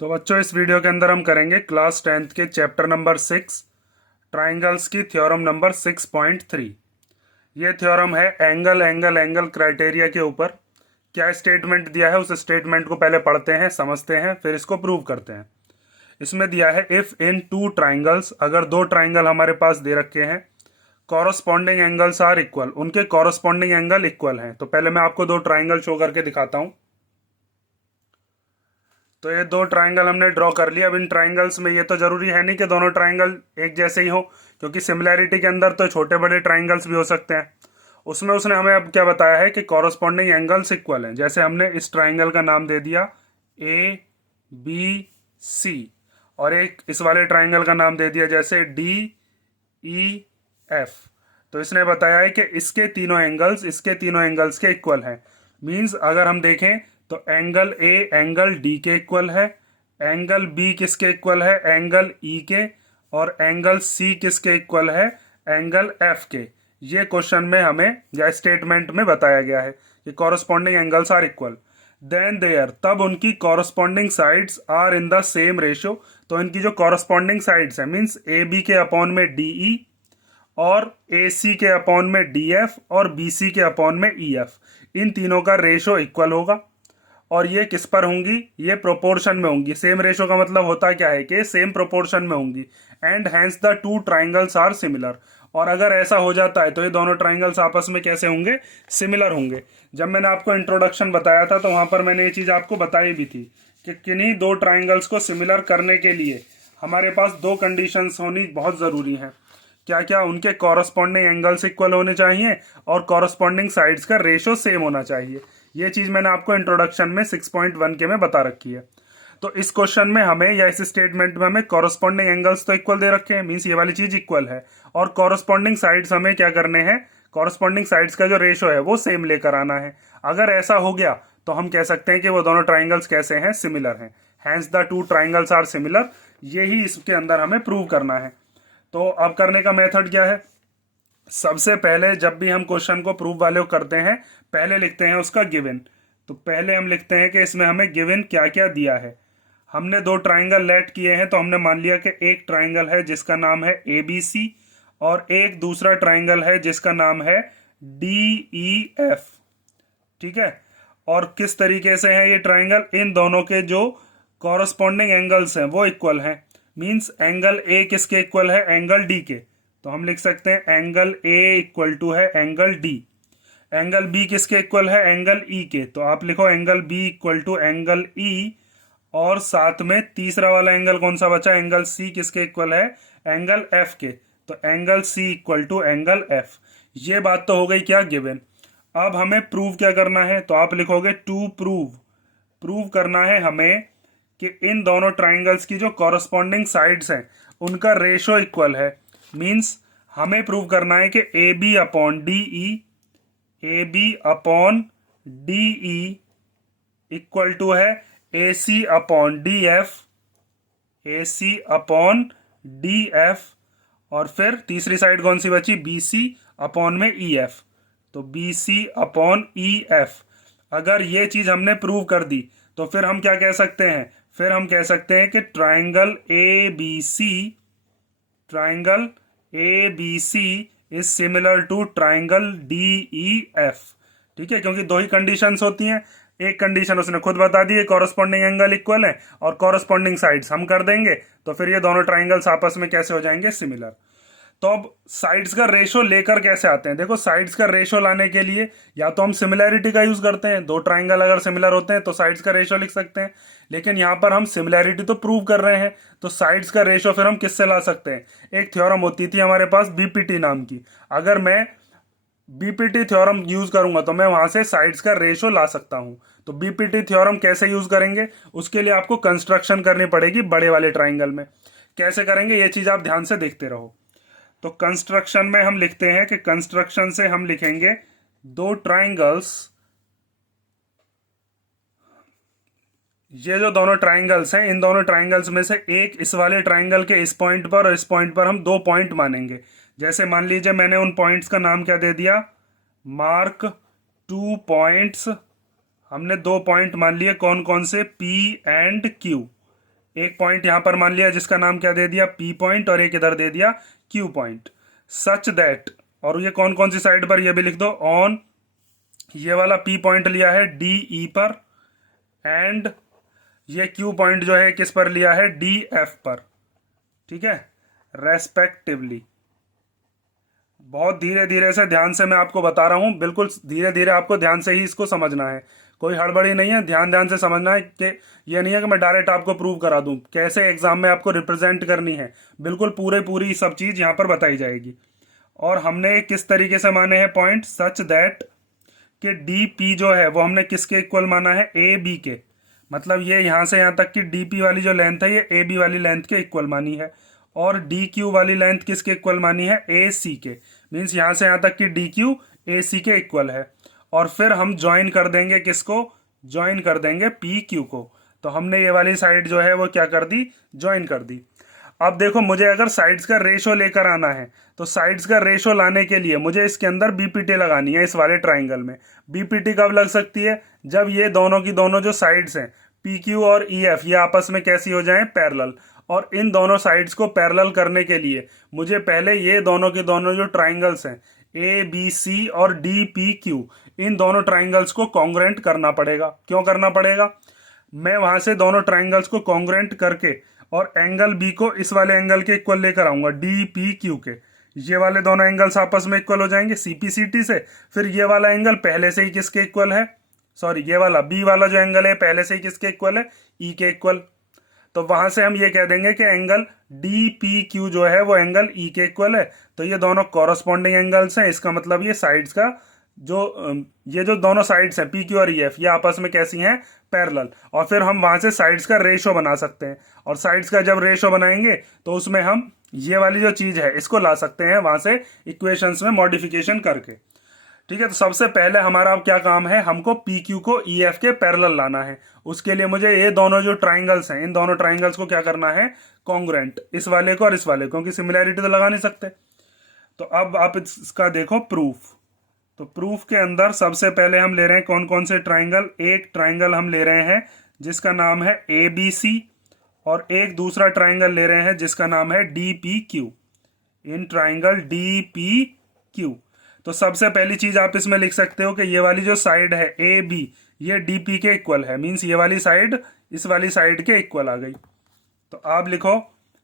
तो बच्चों इस वीडियो के अंदर हम करेंगे क्लास 10th के चैप्टर नंबर 6 ट्राइंगल्स की थ्योरम नंबर 6.3। ये थ्योरम है एंगल एंगल एंगल क्राइटेरिया के ऊपर। क्या स्टेटमेंट दिया है उस स्टेटमेंट को पहले पढ़ते हैं, समझते हैं, फिर इसको प्रूव करते हैं। इसमें दिया है इफ इन टू ट्राइंगल्स, अगर दो ट्राइंगल हमारे पास दे रखे हैं, कॉरस्पॉन्डिंग एंगल्स आर इक्वल, उनके कॉरस्पॉन्डिंग एंगल इक्वल हैं। तो पहले मैं आपको दो ट्राइंगल शो करके दिखाता हूं। तो ये दो ट्राइंगल हमने ड्रॉ कर लिया। अब इन ट्राइंगल्स में ये तो जरूरी है नहीं कि दोनों ट्राइंगल एक जैसे ही हो, क्योंकि सिमिलैरिटी के अंदर तो छोटे बड़े ट्राइंगल्स भी हो सकते हैं। उसमें उसने हमें अब क्या बताया है कि कॉरस्पॉन्डिंग एंगल्स इक्वल हैं। जैसे हमने इस ट्राइंगल का नाम दे दिया ए बी सी, और एक इस वाले ट्राइंगल का नाम दे दिया जैसे डी ई एफ। तो इसने बताया है कि इसके तीनों एंगल्स के इक्वल हैं। मींस अगर हम देखें तो एंगल ए एंगल डी के इक्वल है, एंगल बी किसके इक्वल है, एंगल ई के, और एंगल सी किसके इक्वल है, एंगल एफ के। ये क्वेश्चन में हमें या स्टेटमेंट में बताया गया है कि corresponding angles are equal. Then there, तब उनकी corresponding sides are in the same ratio. तो इनकी जो कॉरस्पॉन्डिंग साइड्स है मींस ए बी के अपॉन में डी ई, और ए सी के अपॉन में डी एफ, और बी सी के अपॉन में ई एफ, इन तीनों का रेशो इक्वल होगा। और ये किस पर होंगी, ये प्रोपोर्शन में होंगी। सेम रेशो का मतलब होता क्या है कि सेम प्रोपोर्शन में होंगी। And hence the two triangles are similar. और अगर ऐसा हो जाता है तो ये दोनों ट्राइंगल्स आपस में कैसे होंगे, सिमिलर होंगे। जब मैंने आपको इंट्रोडक्शन बताया था तो वहां पर मैंने ये चीज आपको बताई भी थी कि किन्हीं दो ट्राइंगल्स को सिमिलर करने के लिए हमारे पास दो कंडीशंस होनी बहुत जरूरी है। क्या क्या, उनके कॉरस्पॉन्डिंग एंगल्स इक्वल होने चाहिए और कॉरस्पॉन्डिंग साइड्स का रेशो सेम होना चाहिए। ये चीज मैंने आपको इंट्रोडक्शन में 6.1 के में बता रखी है। तो इस क्वेश्चन में हमें या इस स्टेटमेंट में हमें कॉरस्पॉन्डिंग एंगल्स तो इक्वल दे रखे हैं, मींस ये वाली चीज इक्वल है। और कॉरस्पॉन्डिंग साइड्स हमें क्या करने हैं, कॉरस्पॉन्डिंग साइड्स का जो रेशो है वो सेम लेकर आना है। अगर ऐसा हो गया तो हम कह सकते हैं कि वो दोनों ट्राइंगल्स कैसे हैं, सिमिलर हैं। Hence the two triangles are similar. यही इसके अंदर हमें प्रूव करना है। तो अब करने का मेथड क्या है, सबसे पहले जब भी हम क्वेश्चन को प्रूव वाले को करते हैं पहले लिखते हैं उसका गिवन। तो पहले हम लिखते हैं कि इसमें हमें गिवन क्या क्या दिया है। हमने दो ट्राइंगल लेट किए हैं, तो हमने मान लिया कि एक ट्राइंगल है जिसका नाम है ए बी सी, और एक दूसरा ट्राइंगल है जिसका नाम है डी ई एफ। ठीक है। और किस तरीके से है ये ट्राइंगल, इन दोनों के जो कॉरस्पॉन्डिंग एंगल्स हैं वो इक्वल हैं। मींस एंगल ए किसके इक्वल है, एंगल डी के। तो हम लिख सकते हैं एंगल ए इक्वल टू है एंगल डी। एंगल बी किसके इक्वल है, एंगल ई के। तो आप लिखो angle B equal to angle E, और साथ में तीसरा वाला एंगल कौन सा बचा, एंगल सी किसके इक्वल है, एंगल एफ के। तो angle C equal to angle F. ये बात तो हो गई क्या, गिवन। अब हमें प्रूव क्या करना है, तो आप लिखोगे टू प्रूव। प्रूव करना है हमें कि इन दोनों ट्राइंगल्स की जो कॉरस्पॉन्डिंग साइड्स हैं उनका रेशो इक्वल है। मींस हमें प्रूव करना है कि A B upon D E, A B upon D E equal to है A C upon D F, A C upon D F, और फिर तीसरी साइड कौन सी बची, बी सी अपॉन में ई एफ। तो B C upon E F. अगर ये चीज हमने प्रूव कर दी तो फिर हम क्या कह सकते हैं, फिर हम कह सकते हैं कि triangle A B C is similar to triangle D E F. ठीक है, क्योंकि दो ही कंडीशंस होती हैं। एक कंडीशन उसने खुद बता दी है, कॉरस्पॉन्डिंग एंगल इक्वल है, और कॉरस्पॉन्डिंग साइड्स हम कर देंगे, तो फिर ये दोनों ट्राइंगल्स आपस में कैसे हो जाएंगे, सिमिलर। तो अब साइड्स का रेशो लेकर कैसे आते हैं, देखो साइड्स का रेशो लाने के लिए या तो हम सिमिलैरिटी का यूज करते हैं, दो ट्राइंगल अगर सिमिलर होते हैं तो साइड्स का रेशो लिख सकते हैं। लेकिन यहां पर हम सिमिलैरिटी तो प्रूव कर रहे हैं, तो साइड्स का रेशो फिर हम किससे ला सकते हैं, एक थ्योरम होती थी हमारे पास बीपीटी नाम की। अगर मैं बीपीटी थ्योरम यूज करूंगा तो मैं वहां से साइड्स का रेशो ला सकता हूं। तो बीपीटी थ्योरम कैसे यूज करेंगे, उसके लिए आपको कंस्ट्रक्शन करनी पड़ेगी बड़े वाले ट्राइंगल में। कैसे करेंगे ये चीज आप ध्यान से देखते रहो। तो कंस्ट्रक्शन में हम लिखते हैं कि कंस्ट्रक्शन से हम लिखेंगे दो ट्राइंगल्स, ये जो दोनों ट्राइंगल्स हैं इन दोनों ट्राइंगल्स में से एक इस वाले ट्राइंगल के इस पॉइंट पर और इस पॉइंट पर हम दो पॉइंट मानेंगे। जैसे मान लीजिए मैंने उन पॉइंट्स का नाम क्या दे दिया, मार्क टू पॉइंट्स। हमने दो पॉइंट मान लिए, कौन कौन से, P एंड Q। एक पॉइंट यहां पर मान लिया जिसका नाम क्या दे दिया, पी पॉइंट, और एक इधर दे दिया क्यू पॉइंट, सच दैट, और ये कौन कौन सी साइड पर, ये भी लिख दो, ऑन ये वाला पी पॉइंट लिया है डी ई पर, एंड ये क्यू पॉइंट जो है किस पर लिया है, डी एफ पर, ठीक है, रेस्पेक्टिवली। बहुत धीरे धीरे से, ध्यान से मैं आपको बता रहा हूं, बिल्कुल धीरे धीरे आपको ध्यान से ही इसको समझना है, कोई हड़बड़ी नहीं है, ध्यान ध्यान से समझना है कि ये नहीं है कि मैं डायरेक्ट आपको प्रूव करा दूं, कैसे एग्जाम में आपको रिप्रेजेंट करनी है, बिल्कुल पूरी सब चीज यहां पर बताई जाएगी। और हमने किस तरीके से माने हैं पॉइंट, सच दैट कि डी पी जो है वो हमने किसके इक्वल माना है, ए बी के, मतलब ये यहां से यहां तक की डी पी वाली जो लेंथ है ये ए बी वाली लेंथ के इक्वल मानी है, और डी क्यू वाली लेंथ किसके इक्वल मानी है, ए सी के, मीन्स यहां से यहां तक की डी क्यू ए सी के इक्वल है। और फिर हम ज्वाइन कर देंगे किसको, ज्वाइन कर देंगे पी क्यू को। तो हमने ये वाली साइड जो है वो क्या कर दी, ज्वाइन कर दी। अब देखो मुझे अगर साइड्स का रेशो लेकर आना है, तो साइड्स का रेशो लाने के लिए मुझे इसके अंदर बीपीटी लगानी है, इस वाले ट्राइंगल में। बीपीटी कब लग सकती है, जब ये दोनों की दोनों जो साइड्स हैं पी क्यू और ई एफ ये आपस में कैसी हो जाएं, पैरेलल। और इन दोनों साइड्स को पैरेलल करने के लिए मुझे पहले ये दोनों के दोनों जो ट्राइंगल्स हैं ए बी सी और डी पी क्यू, इन दोनों ट्राइंगल्स को कॉन्ग्रुएंट करना पड़ेगा। क्यों करना पड़ेगा, मैं वहां से दोनों ट्राइंगल्स को कॉन्ग्रुएंट करके और एंगल बी को इस वाले एंगल के इक्वल लेकर आऊंगा, डी पी क्यू के। ये वाले दोनों एंगल्स आपस में इक्वल हो जाएंगे सीपीसीटी से। फिर ये वाला एंगल पहले से ही किसके इक्वल है, सॉरी ये वाला बी वाला जो एंगल है पहले से ही किसके इक्वल है, ई के इक्वल। तो वहां से हम ये कह देंगे कि एंगल डी पी क्यू जो है वो एंगल ई के इक्वल है। तो ये दोनों कॉरस्पॉन्डिंग एंगल्स हैं, इसका मतलब ये साइड्स का जो ये जो दोनों साइड्स हैं पी क्यू और ई एफ ये आपस में कैसी हैं, पैरेलल। और फिर हम वहां से साइड्स का रेशो बना सकते हैं, और साइड्स का जब रेशो बनाएंगे तो उसमें हम ये वाली जो चीज है इसको ला सकते हैं वहां से इक्वेशंस में मॉडिफिकेशन करके। ठीक है, तो सबसे पहले हमारा अब क्या काम है, हमको पी क्यू को ई एफ के पैरेलल लाना है। उसके लिए मुझे ये दोनों जो ट्राइंगल्स हैं इन दोनों ट्राइंगल्स को क्या करना है, कॉन्ग्रुएंट, इस वाले को और इस वाले को, क्योंकि सिमिलैरिटी तो लगा नहीं सकते। तो अब आप इसका देखो प्रूफ। तो प्रूफ के अंदर सबसे पहले हम ले रहे हैं कौन कौन से ट्राइंगल, एक ट्राइंगल हम ले रहे हैं जिसका नाम है ए बी सी, और एक दूसरा ट्राइंगल ले रहे हैं जिसका नाम है D P Q. In triangle D P Q, तो सबसे पहली चीज आप इसमें लिख सकते हो कि ये वाली जो साइड है ए बी ये डी पी के इक्वल है, मीन्स ये वाली साइड इस वाली साइड के इक्वल आ गई। तो आप लिखो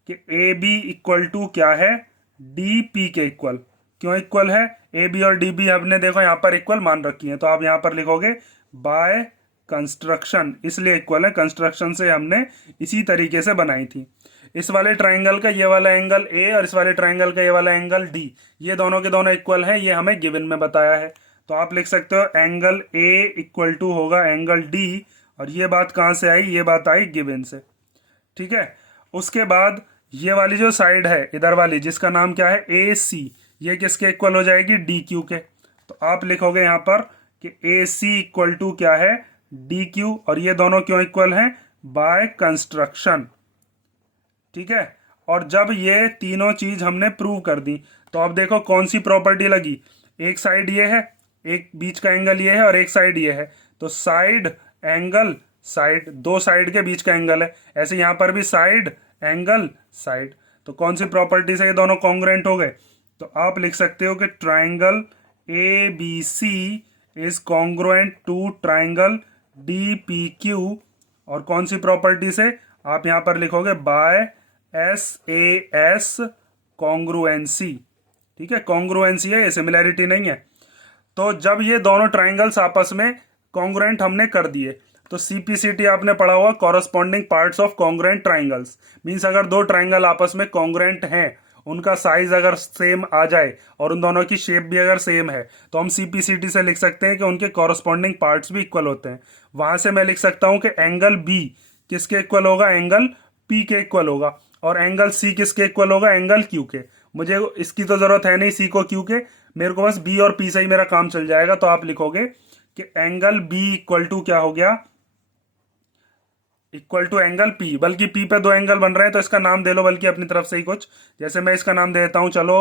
कि ए बी इक्वल टू क्या है, डी पी के इक्वल। क्यों इक्वल है, ए बी और डी बी हमने देखो यहाँ पर इक्वल मान रखी है, तो आप यहाँ पर लिखोगे बाय कंस्ट्रक्शन, इसलिए इक्वल है, कंस्ट्रक्शन से हमने इसी तरीके से बनाई थी। इस वाले ट्राइंगल का ये वाला एंगल ए और इस वाले ट्राइंगल का ये वाला एंगल डी, ये दोनों के दोनों इक्वल है, ये हमें गिवन में बताया है। तो आप लिख सकते हो एंगल ए इक्वल टू होगा एंगल डी, और ये बात कहाँ से आई, ये बात आई गिवन से। ठीक है, उसके बाद ये वाली जो साइड है इधर वाली जिसका नाम क्या है ए सी, ये किसके इक्वल हो जाएगी, डी क्यू के। तो आप लिखोगे यहाँ पर कि ए सी इक्वल टू क्या है, डी क्यू, और ये दोनों क्यों इक्वल हैं, बाय कंस्ट्रक्शन। ठीक है, और जब ये तीनों चीज हमने प्रूव कर दी तो अब देखो कौन सी प्रॉपर्टी लगी, एक साइड ये है, एक बीच का एंगल ये है और एक साइड ये है, तो साइड एंगल साइड, दो साइड के बीच का एंगल है। ऐसे यहां पर भी साइड एंगल साइड, तो कौन सी प्रॉपर्टी से ये दोनों कॉन्ग्रुएंट हो गए। तो आप लिख सकते हो कि triangle A B C is congruent to triangle D P Q, और कौन सी प्रॉपर्टी से, आप यहां पर लिखोगे by S A S congruency. ठीक है, कॉन्ग्रुएंसी है, ये सिमिलैरिटी नहीं है। तो जब ये दोनों ट्राइंगल्स आपस में कॉन्ग्रुएंट हमने कर दिए, तो सीपीसीटी आपने पढ़ा हुआ, corresponding parts of congruent triangles, means अगर दो ट्राइंगल आपस में कॉन्ग्रुएंट हैं, उनका साइज अगर सेम आ जाए और उन दोनों की शेप भी अगर सेम है, तो हम सीपीसीटी से लिख सकते हैं कि उनके कॉरस्पॉन्डिंग पार्ट्स भी इक्वल होते हैं। वहां से मैं लिख सकता हूं कि एंगल बी किसके इक्वल होगा, एंगल पी के इक्वल होगा, और एंगल सी किसके इक्वल होगा, एंगल क्यू के। मुझे इसकी तो जरूरत है नहीं सी को क्यू के, मेरे को बस बी और पी से ही मेरा काम चल जाएगा। तो आप लिखोगे कि एंगल बी इक्वल टू क्या हो गया, इक्वल टू एंगल पी, बल्कि पी पे दो एंगल बन रहे हैं तो इसका नाम दे लो बल्कि अपनी तरफ से ही कुछ, जैसे मैं इसका नाम देता हूं चलो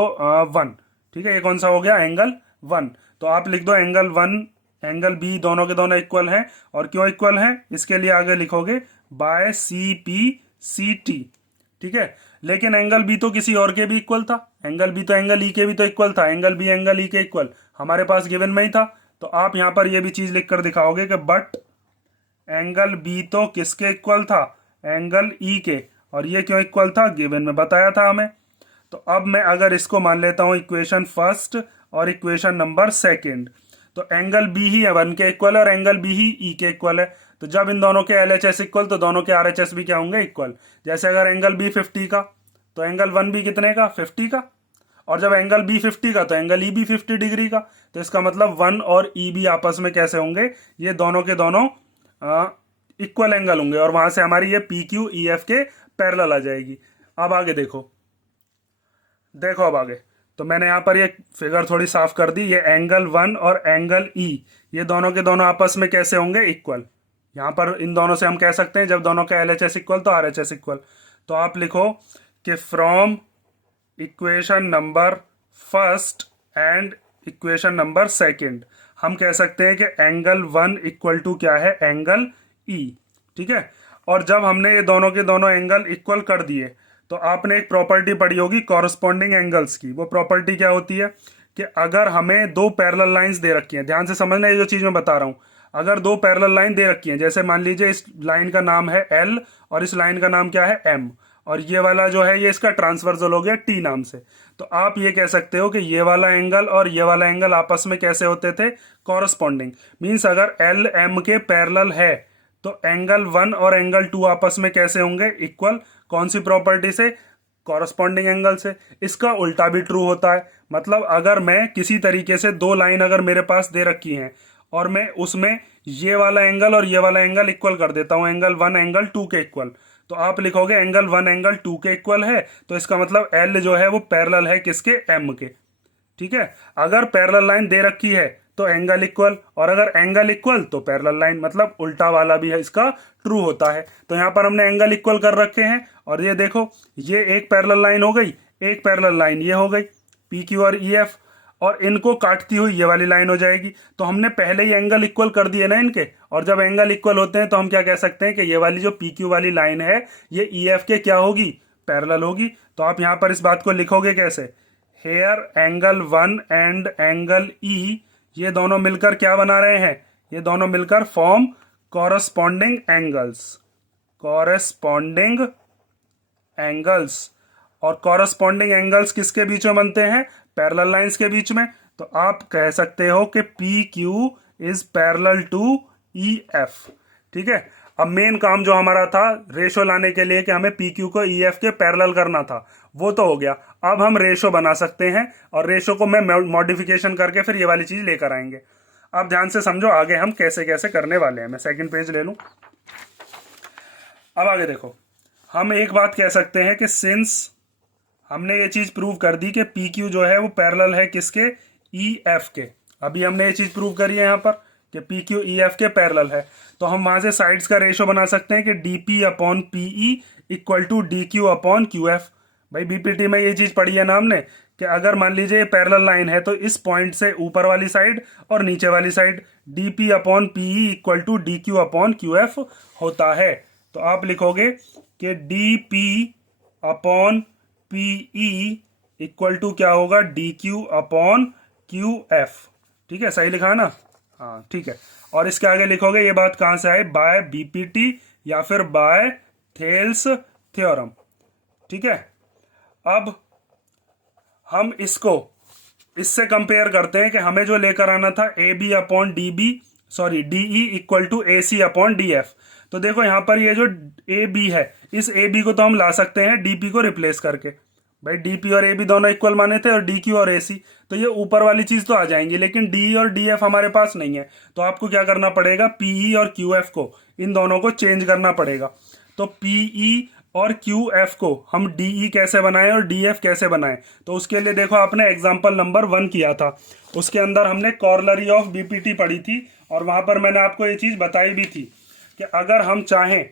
1। ठीक है, ये कौन सा हो गया, एंगल 1। तो आप लिख दो एंगल 1 एंगल बी दोनों के दोनों इक्वल हैं, और क्यों इक्वल हैं इसके लिए आगे लिखोगे by C P C T, ठीक है। लेकिन एंगल बी तो किसी और के भी इक्वल था, एंगल बी तो एंगल ई के भी तो इक्वल था, एंगल बी एंगल ई के इक्वल हमारे पास गिवन में ही था। तो आप यहां पर ये भी चीज लिख कर दिखाओगे कि बट एंगल बी तो किसके इक्वल था, एंगल ई के, और ये क्यों इक्वल था, गिवन में बताया था हमें। तो अब मैं अगर इसको मान लेता हूं इक्वेशन फर्स्ट और इक्वेशन नंबर सेकंड, तो एंगल बी ही 1 के इक्वल है और एंगल बी ही ई के इक्वल है। तो जब इन दोनों के LHS इक्वल तो दोनों के RHS भी क्या होंगे, इक्वल। जैसे अगर एंगल बी 50 का तो एंगल वन भी कितने का, 50 का, और जब एंगल बी 50 का तो एंगल ई भी 50 डिग्री का। तो इसका मतलब वन और ई भी आपस में कैसे होंगे, ये दोनों के दोनों इक्वल एंगल होंगे, और वहां से हमारी ये पी क्यू ई एफ के पैरेलल आ जाएगी। अब आगे देखो, देखो अब आगे, तो मैंने यहां पर ये फिगर थोड़ी साफ कर दी। ये एंगल वन और एंगल ई ये दोनों के दोनों आपस में कैसे होंगे, इक्वल। यहां पर इन दोनों से हम कह सकते हैं जब दोनों का LHS इक्वल तो RHS इक्वल। तो आप लिखो कि from equation number first and equation number second हम कह सकते हैं कि एंगल वन इक्वल टू क्या है, एंगल ई, ठीक है। और जब हमने ये दोनों के दोनों एंगल इक्वल कर दिए तो आपने एक प्रॉपर्टी पढ़ी होगी कॉरस्पॉन्डिंग एंगल्स की। वो प्रॉपर्टी क्या होती है कि अगर हमें दो पैरेलल लाइंस दे रखी हैं, ध्यान से समझना ये जो चीज मैं बता रहा हूं, अगर दो पैरेलल लाइन दे रखी हैं, जैसे मान लीजिए इस लाइन का नाम है L और इस लाइन का नाम क्या है M, और ये वाला जो है ये इसका ट्रांसवर्सल हो गया T नाम से, तो आप ये कह सकते हो कि ये वाला एंगल और ये वाला एंगल आपस में कैसे होते थे, कॉरस्पॉन्डिंग। मीन्स अगर L M के पैरेलल है तो एंगल वन और एंगल टू आपस में कैसे होंगे, इक्वल। कौन सी प्रॉपर्टी से, कॉरस्पॉन्डिंग एंगल से। इसका उल्टा भी ट्रू होता है, मतलब अगर मैं किसी तरीके से दो लाइन अगर मेरे पास दे रखी हैं और मैं उसमें ये वाला एंगल और ये वाला एंगल इक्वल कर देता हूं, एंगल वन एंगल टू के इक्वल, तो आप लिखोगे एंगल वन एंगल टू के इक्वल है, तो इसका मतलब L जो है वो पैरेलल है किसके, M के, ठीक है। अगर पैरेलल लाइन दे रखी है तो एंगल इक्वल, और अगर एंगल इक्वल तो पैरेलल लाइन, मतलब उल्टा वाला भी है इसका ट्रू होता है। तो यहां पर हमने एंगल इक्वल कर रखे हैं, और ये देखो ये एक पैरेलल लाइन हो गई, एक पैरेलल लाइन ये हो गई पी क्यू और ई एफ, और इनको काटती हुई ये वाली लाइन हो जाएगी। तो हमने पहले ही एंगल इक्वल कर दिए ना इनके, और जब एंगल इक्वल होते हैं तो हम क्या कह सकते हैं कि ये वाली जो पी क्यू वाली लाइन है ये ई एफ के क्या होगी, पैरेलल होगी। तो आप यहां पर इस बात को लिखोगे कैसे, here angle one and angle E ये दोनों मिलकर क्या बना रहे हैं, ये दोनों मिलकर form corresponding angles, corresponding angles. और कॉरस्पॉन्डिंग एंगल्स किसके बीच में बनते हैं, पैरेलल लाइंस के बीच में। तो आप कह सकते हो कि P Q is parallel to E F, ठीक है। अब मेन काम जो हमारा था रेशो लाने के लिए कि हमें पी क्यू को ई एफ के पैरेलल करना था, वो तो हो गया। अब हम रेशो बना सकते हैं, और रेशो को मैं मॉडिफिकेशन करके फिर ये वाली चीज लेकर आएंगे। अब ध्यान से समझो आगे हम कैसे कैसे करने वाले हैं। मैं सेकंड पेज ले लूं। अब आगे देखो, हम एक बात कह सकते हैं कि सिंस हमने ये चीज प्रूव कर दी कि पी क्यू जो है वो पैरेलल है किसके, ई एफ के। अभी हमने ये चीज प्रूव करी है यहाँ पर कि पी क्यू ई एफ के पैरेलल है, तो हम वहां से साइड्स का रेशो बना सकते हैं कि D P upon P E equal to D Q upon Q F. भाई बीपीटी में ये चीज पढ़ी है ना हमने कि अगर मान लीजिए पैरेलल लाइन है तो इस पॉइंट से ऊपर वाली साइड और नीचे वाली side D P upon P E equal to D Q upon Q F होता है। तो आप लिखोगे कि D P upon P E equal to क्या होगा, D Q upon Q F, ठीक है, सही लिखा है ना, हाँ ठीक है। और इसके आगे लिखोगे ये बात कहां से आई, बाय बीपीटी या फिर बाय थेल्स थ्योरम, ठीक है। अब हम इसको इससे कंपेयर करते हैं कि हमें जो लेकर आना था A B upon D B, sorry D E equal to A C upon D F. तो देखो यहां पर ये जो ए बी है, इस ए बी को तो हम ला सकते हैं डी पी को रिप्लेस करके। भाई डी पी और ए बी दोनों इक्वल माने थे, और डी क्यू और ए सी, तो ये ऊपर वाली चीज तो आ जाएंगी, लेकिन डी और डी एफ हमारे पास नहीं है। तो आपको क्या करना पड़ेगा, पीई और क्यू एफ को, इन दोनों को चेंज करना पड़ेगा। तो पीई और क्यू एफ को हम डीई कैसे बनाएं और डी एफ कैसे बनाएं, तो उसके लिए देखो आपने एग्जाम्पल नंबर 1 किया था, उसके अंदर हमने कॉरलरी ऑफ बीपीटी पढ़ी थी, और वहां पर मैंने आपको ये चीज बताई भी थी कि अगर हम चाहें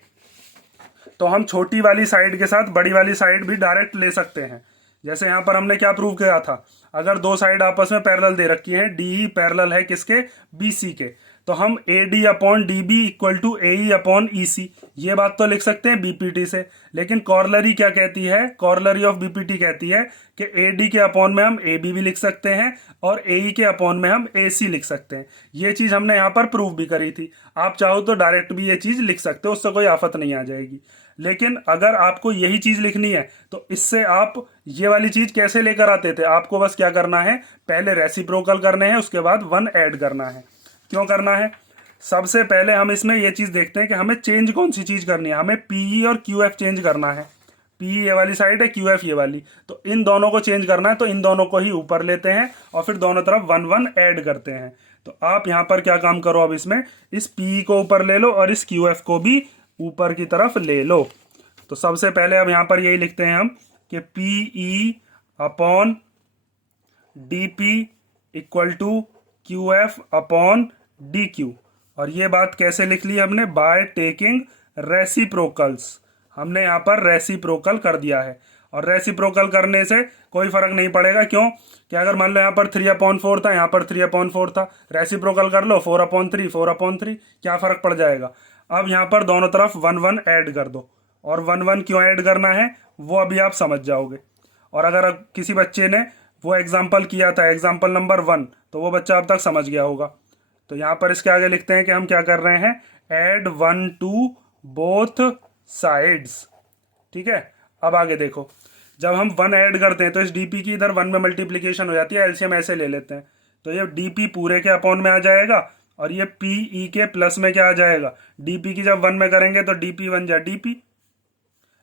तो हम छोटी वाली साइड के साथ बड़ी वाली साइड भी डायरेक्ट ले सकते हैं। जैसे यहाँ पर हमने क्या प्रूव किया था, अगर दो साइड आपस में पैरेलल दे रखी हैं, डी पैरेलल है किसके, बीसी के, तो हम A D upon D B equal to A E upon E C, ये बात तो लिख सकते हैं बीपीटी से। लेकिन कॉरलरी क्या कहती है, कॉरलरी ऑफ बीपीटी कहती है कि ए डी के अपॉन में हम ए बी भी लिख सकते हैं और ए ई के अपॉन में हम ए सी लिख सकते हैं। ये चीज हमने यहाँ पर प्रूव भी करी थी। आप चाहो तो डायरेक्ट भी ये चीज लिख सकते हो, उससे कोई आफत नहीं आ जाएगी। लेकिन अगर आपको यही चीज लिखनी है तो इससे आप ये वाली चीज कैसे लेकर आते थे, आपको बस क्या करना है, पहले रेसिप्रोकल करने हैं, उसके बाद 1 ऐड करना है। क्यों करना है, सबसे पहले हम इसमें ये चीज देखते हैं कि हमें चेंज कौन सी चीज करनी है। हमें पीई और क्यूएफ चेंज करना है। पीई ये वाली साइड है, क्यूएफ ये वाली, तो इन दोनों को चेंज करना है। तो इन दोनों को ही ऊपर लेते हैं और फिर दोनों तरफ 1 1 ऐड करते हैं। तो आप यहां पर क्या काम करो, अब इसमें इस पीई को ऊपर ले लो और इस क्यूएफ को भी ऊपर की तरफ ले लो। तो सबसे पहले अब यहां पर यही लिखते हैं हम कि PE upon D P equal to Q F upon D Q. और ये बात कैसे लिख ली हमने, बाय टेकिंग रेसिप्रोकल्स। हमने यहाँ पर रेसिप्रोकल कर दिया है। और रेसिप्रोकल करने से कोई फर्क नहीं पड़ेगा। क्यों, कि अगर मान लो यहाँ पर 3/4 था, यहाँ पर 3/4 था, रेसिप्रोकल कर लो 4/3 4/3, क्या फर्क पड़ जाएगा। अब यहाँ पर दोनों तरफ 1 1 ऐड कर दो। और 1 1 क्यों ऐड करना है वो अभी आप समझ जाओगे। और अगर किसी बच्चे ने वो एग्जाम्पल किया था, एग्जाम्पल नंबर 1, तो वो बच्चा अब तक समझ गया होगा। तो यहाँ पर इसके आगे लिखते हैं कि हम क्या कर रहे हैं, एड 1 टू बोथ साइड्स। ठीक है, अब आगे देखो, जब हम 1 ऐड करते हैं तो इस डीपी की इधर 1 में मल्टीप्लीकेशन हो जाती है, एलसीएम ऐसे ले लेते हैं। तो ये डीपी पूरे के अपॉन में आ जाएगा और ये पीई के प्लस में क्या आ जाएगा, डीपी की जब 1 में करेंगे तो डीपी बन जाए डीपी।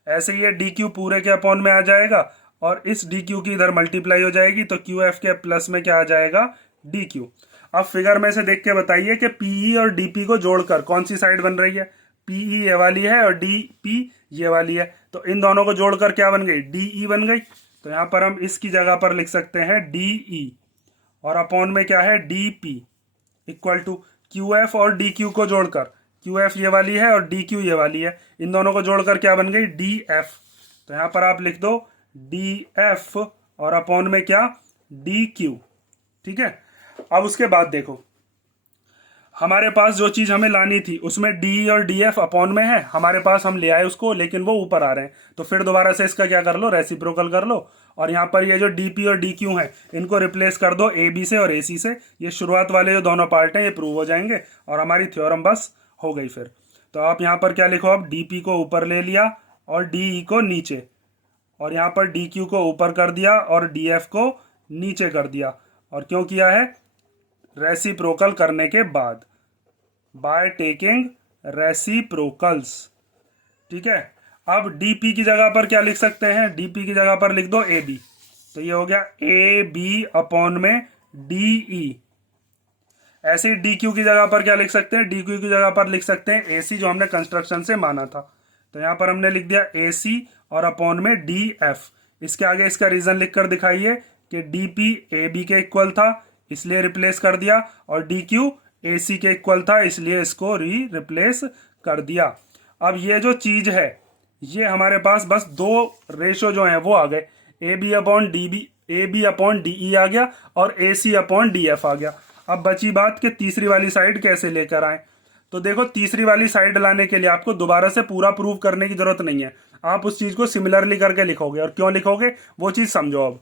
ऐसे ही ये डी क्यू पूरे के अपॉन में आ जाएगा और इस डी क्यू की इधर मल्टीप्लाई हो जाएगी, तो क्यू एफ के प्लस में क्या आ जाएगा, डी क्यू। अब फिगर में से देख के बताइए कि पीई और डीपी को जोड़कर कौन सी साइड बन रही है, पीई ये वाली है और डीपी ये वाली है। तो इन दोनों को जोड़कर क्या बन गई, डीई बन गई। तो यहां पर हम इसकी जगह पर लिख सकते हैं डीई और अपॉन में क्या है, DP equal to Q F और डी क्यू को जोड़कर, क्यू एफ ये वाली है और डी क्यू ये वाली है, इन दोनों को जोड़कर क्या बन गई, डी एफ। तो यहां पर आप लिख दो डी एफ और अपॉन में क्या, डी क्यू। ठीक है, अब उसके बाद देखो, हमारे पास जो चीज हमें लानी थी उसमें डी और डी एफ अपॉन में है हमारे पास, हम ले आए उसको, लेकिन वो ऊपर आ रहे हैं। तो फिर दोबारा से इसका क्या कर लो, रेसिप्रोकल कर लो। और यहाँ पर ये जो डीपी और डी क्यू है इनको रिप्लेस कर दो ए बी से और ए सी से। ये शुरुआत वाले जो दोनों पार्ट हैं ये प्रूव हो जाएंगे और हमारी थ्योरम बस हो गई फिर। तो आप यहाँ पर क्या लिखो, अब डीपी को ऊपर ले लिया और डीई को नीचे, और यहाँ पर डी क्यू को ऊपर कर दिया और डी एफ को नीचे कर दिया। और क्यों किया है, रेसिप्रोकल करने के बाद, बाय टेकिंग रेसिप्रोकल्स। ठीक है, अब डीपी की जगह पर क्या लिख सकते हैं, डीपी की जगह पर लिख दो ए बी। तो ये हो गया ए बी अपॉन में डीई। ऐसे ही डी क्यू की जगह पर क्या लिख सकते हैं, डी क्यू की जगह पर लिख सकते हैं ए सी, जो हमने कंस्ट्रक्शन से माना था। तो यहां पर हमने लिख दिया ए सी और अपॉन में डी एफ। इसके आगे इसका रीजन लिखकर दिखाइए कि डी पी ए बी के इक्वल था इसलिए रिप्लेस कर दिया, और डी क्यू ए सी के इक्वल था इसलिए इसको रिप्लेस कर दिया। अब ये जो चीज है ये हमारे पास बस दो रेशो जो है वो आ गए, A B upon D B, A B upon D E आ गया और A C upon D F आ गया। अब बची बात कि तीसरी वाली साइड कैसे लेकर आए। तो देखो, तीसरी वाली साइड लाने के लिए आपको दोबारा से पूरा प्रूव करने की जरूरत नहीं है, आप उस चीज को सिमिलरली करके लिखोगे। और क्यों लिखोगे वो चीज समझो अब,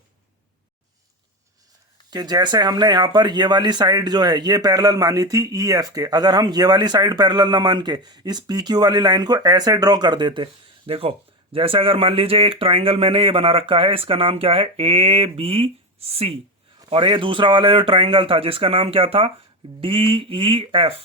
कि जैसे हमने यहाँ पर ये वाली साइड जो है ये पैरेलल मानी थी ई एफ के, अगर हम ये वाली साइड पैरेलल ना मान के इस पी क्यू वाली लाइन को ऐसे ड्रॉ कर देते। देखो, जैसे अगर मान लीजिए एक ट्राइंगल मैंने ये बना रखा है, इसका नाम क्या है, ए बी सी, और ये दूसरा वाला जो ट्राइंगल था जिसका नाम क्या था, डी ई एफ,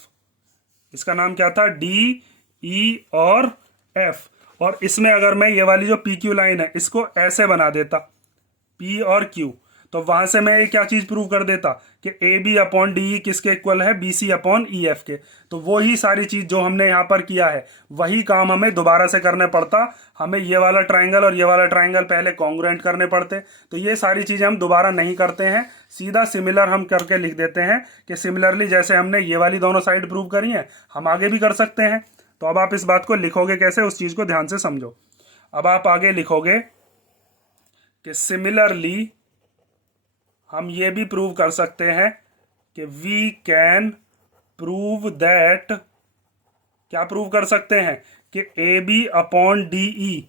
इसका नाम क्या था, डी ई और एफ। और इसमें अगर मैं ये वाली जो पी क्यू लाइन है इसको ऐसे बना देता, पी और क्यू, तो वहां से मैं ये क्या चीज प्रूव कर देता कि A B upon D E किसके इक्वल है, B C upon E F के। तो वही सारी चीज जो हमने यहाँ पर किया है वही काम हमें दोबारा से करने पड़ता। हमें ये वाला ट्राइंगल और ये वाला ट्राइंगल पहले कॉन्ग्रुएंट करने पड़ते, तो ये सारी चीजें हम दोबारा नहीं करते हैं, सीधा सिमिलर हम करके लिख देते हैं कि सिमिलरली जैसे हमने ये वाली दोनों साइड प्रूव करी है हम आगे भी कर सकते हैं। तो अब आप इस बात को लिखोगे कैसे, उस चीज को ध्यान से समझो। अब आप आगे लिखोगे कि सिमिलरली हम ये भी प्रूव कर सकते हैं कि वी कैन प्रूव दैट, क्या प्रूव कर सकते हैं कि A B upon D E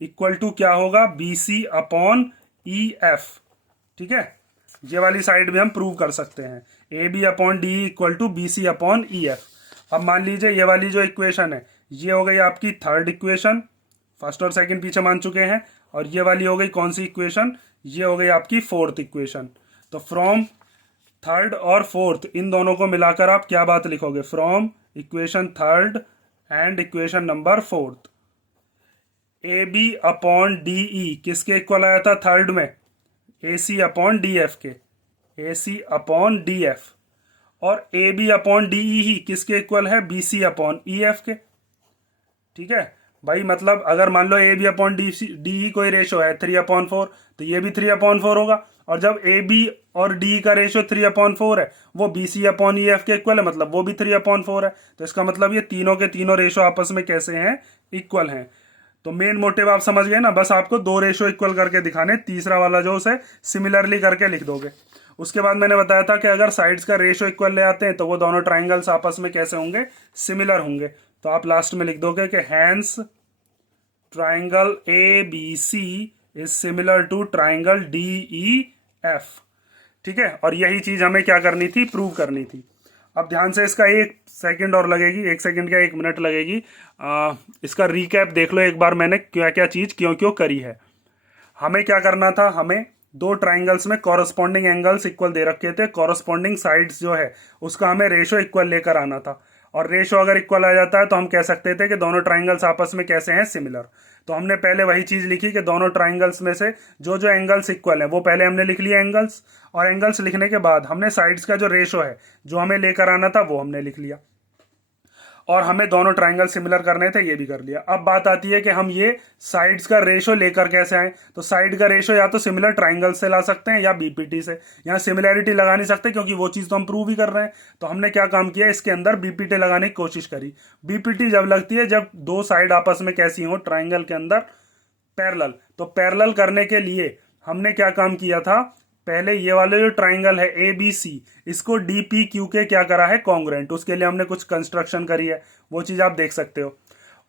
equal to क्या होगा, B C upon E F. ठीक है, ये वाली साइड भी हम प्रूव कर सकते हैं, A B upon D equal to B C upon E F. अब मान लीजिए ये वाली जो इक्वेशन है ये हो गई आपकी थर्ड इक्वेशन, फर्स्ट और सेकंड पीछे मान चुके हैं, और ये वाली हो गई कौन सी इक्वेशन, ये हो गई आपकी फोर्थ इक्वेशन। तो फ्रॉम थर्ड और फोर्थ इन दोनों को मिलाकर आप क्या बात लिखोगे, from equation third and equation number fourth, A B upon D E किसके इक्वल आया था थर्ड में, A C upon D F के, A C upon D F, और A B upon D E ही किसके इक्वल है, B C upon E F के। ठीक है भाई, मतलब अगर मान लो A B upon D E कोई रेशो है 3/4, तो ये भी 3/4 होगा, और जब ए बी और डी का रेशो 3/4 है वो B C upon E F के इक्वल है, मतलब वो भी 3/4 है। तो इसका मतलब ये तीनों के तीनों रेशो आपस में कैसे हैं, इक्वल हैं। तो मेन मोटिव आप समझ गए ना, बस आपको दो रेशो इक्वल करके दिखाने, तीसरा वाला जो उसे सिमिलरली करके लिख दोगे। उसके बाद मैंने बताया था कि अगर साइड्स का रेशो इक्वल ले आते हैं तो वो दोनों ट्राइंगल्स आपस में कैसे होंगे, सिमिलर होंगे। तो आप लास्ट में लिख दोगे कि hence triangle A B C is similar to triangle D E F. ठीक है, और यही चीज हमें क्या करनी थी, प्रूव करनी थी। अब ध्यान से इसका 1 सेकंड और लगेगी, 1 सेकंड क्या 1 मिनट लगेगी। इसका रिकैप देख लो एक बार, मैंने क्या क्या चीज क्यों क्यों करी है। हमें क्या करना था, हमें दो ट्राइंगल्स में कॉरस्पॉन्डिंग एंगल्स इक्वल दे रखे थे, कॉरस्पॉन्डिंग साइड्स जो है उसका हमें रेशो इक्वल लेकर आना था, और रेशो अगर इक्वल आ जाता है तो हम कह सकते थे कि दोनों ट्राइंगल्स आपस में कैसे हैं, सिमिलर। तो हमने पहले वही चीज लिखी कि दोनों ट्राइंगल्स में से जो जो एंगल्स इक्वल है वो पहले हमने लिख लिया एंगल्स, और एंगल्स लिखने के बाद हमने साइड्स का जो रेशो है जो हमें लेकर आना था वो हमने लिख लिया, और हमें दोनों ट्राइंगल सिमिलर करने थे, ये भी कर लिया। अब बात आती है कि हम ये साइड्स का रेशो लेकर कैसे आए। तो साइड का रेशो या तो सिमिलर ट्राइंगल से ला सकते हैं या बीपीटी से। यहाँ सिमिलैरिटी लगा नहीं सकते क्योंकि वो चीज तो हम प्रूव ही कर रहे हैं। तो हमने क्या काम किया, इसके अंदर बीपीटी लगाने की कोशिश करी। बीपीटी जब लगती है जब दो साइड आपस में कैसी हो, ट्राइंगल के अंदर पैरेलल। तो पैरेलल करने के लिए हमने क्या काम किया था, पहले ये वाले जो ट्राइंगल है ए बी सी, इसको डी पी क्यू के क्या करा है, कॉन्ग्रुएंट। उसके लिए हमने कुछ कंस्ट्रक्शन करी है, वो चीज आप देख सकते हो।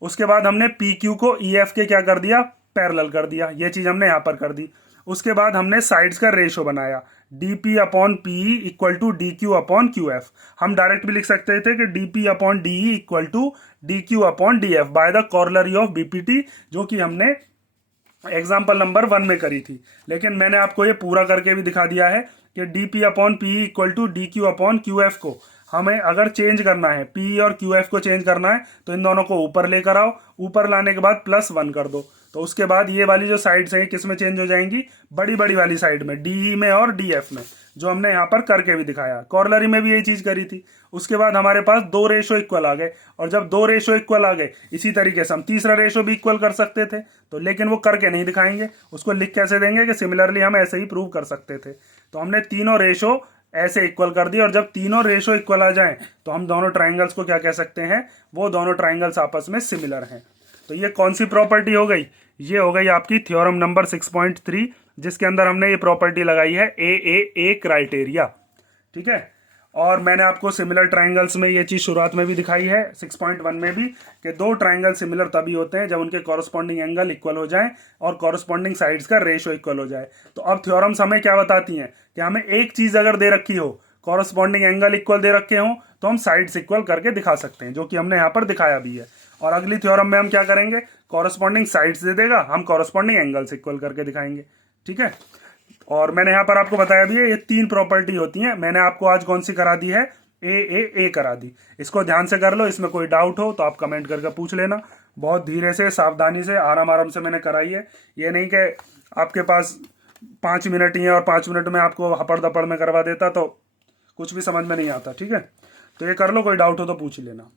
उसके बाद हमने पी क्यू को ई एफ के क्या कर दिया, पैरेलल कर दिया, ये चीज हमने यहां पर कर दी। उसके बाद हमने साइड्स का रेशो बनाया, D P upon P equal to D Q upon Q F. हम डायरेक्ट भी लिख सकते थे कि D P upon D equal to D Q upon D F by the corollary of BPT, जो कि हमने एग्जाम्पल नंबर 1 में करी थी। लेकिन मैंने आपको ये पूरा करके भी दिखा दिया है कि D P upon P equal to D Q upon Q F को हमें अगर चेंज करना है, पी और क्यू एफ को चेंज करना है, तो इन दोनों को ऊपर लेकर आओ, ऊपर लाने के बाद +1 कर दो। तो उसके बाद ये वाली जो साइड्स हैं किस में चेंज हो जाएंगी, बड़ी बड़ी वाली साइड में, डी में और डी एफ में, जो हमने यहाँ पर करके भी दिखाया। कॉर्लरी में भी यही चीज करी थी। उसके बाद हमारे पास दो रेशो इक्वल आ गए, और जब दो रेशो इक्वल आ गए इसी तरीके से हम तीसरा रेशो भी इक्वल कर सकते थे। तो लेकिन वो करके नहीं दिखाएंगे, उसको लिख कैसे देंगे कि सिमिलरली हम ऐसे ही प्रूव कर सकते थे। तो हमने तीनों रेशो ऐसे इक्वल कर दी, और जब तीनों रेशो इक्वल आ जाएं तो हम दोनों ट्राइंगल्स को क्या कह सकते हैं, वो दोनों ट्राइंगल्स आपस में सिमिलर हैं। तो ये कौन सी प्रॉपर्टी हो गई, ये हो गई आपकी थ्योरम नंबर 6.3, जिसके अंदर हमने ये प्रॉपर्टी लगाई है ए क्राइटेरिया। ठीक है, और मैंने आपको सिमिलर ट्राइंगल्स में ये चीज शुरुआत में भी दिखाई है 6.1 में भी, कि दो ट्राइंगल सिमिलर तभी होते हैं जब उनके कॉरस्पॉन्डिंग एंगल इक्वल हो जाए और कॉरस्पॉन्डिंग साइड्स का रेशो इक्वल हो जाए। तो अब थ्योरम्स हमें क्या बताती हैं कि हमें एक चीज अगर दे रखी हो, कॉरस्पॉन्डिंग एंगल इक्वल दे रखे हो, तो हम साइड्स इक्वल करके दिखा सकते हैं, जो कि हमने यहाँ पर दिखाया भी है। और अगली थ्योरम में हम क्या करेंगे, कॉरस्पॉन्डिंग साइड्स दे देगा, हम कॉरस्पॉन्डिंग एंगल्स इक्वल करके दिखाएंगे। ठीक है, और मैंने यहाँ पर आपको बताया भी है ये 3 प्रॉपर्टी होती हैं। मैंने आपको आज कौन सी करा दी है, ए करा दी। इसको ध्यान से कर लो, इसमें कोई डाउट हो तो आप कमेंट करके पूछ लेना। बहुत धीरे से, सावधानी से, आराम आराम से मैंने कराई है। ये नहीं कि आपके पास 5 मिनट ही है और 5 मिनट में आपको हपड़ दपड़ में करवा देता तो कुछ भी समझ में नहीं आता। ठीक है, तो ये कर लो, कोई डाउट हो तो पूछ लेना।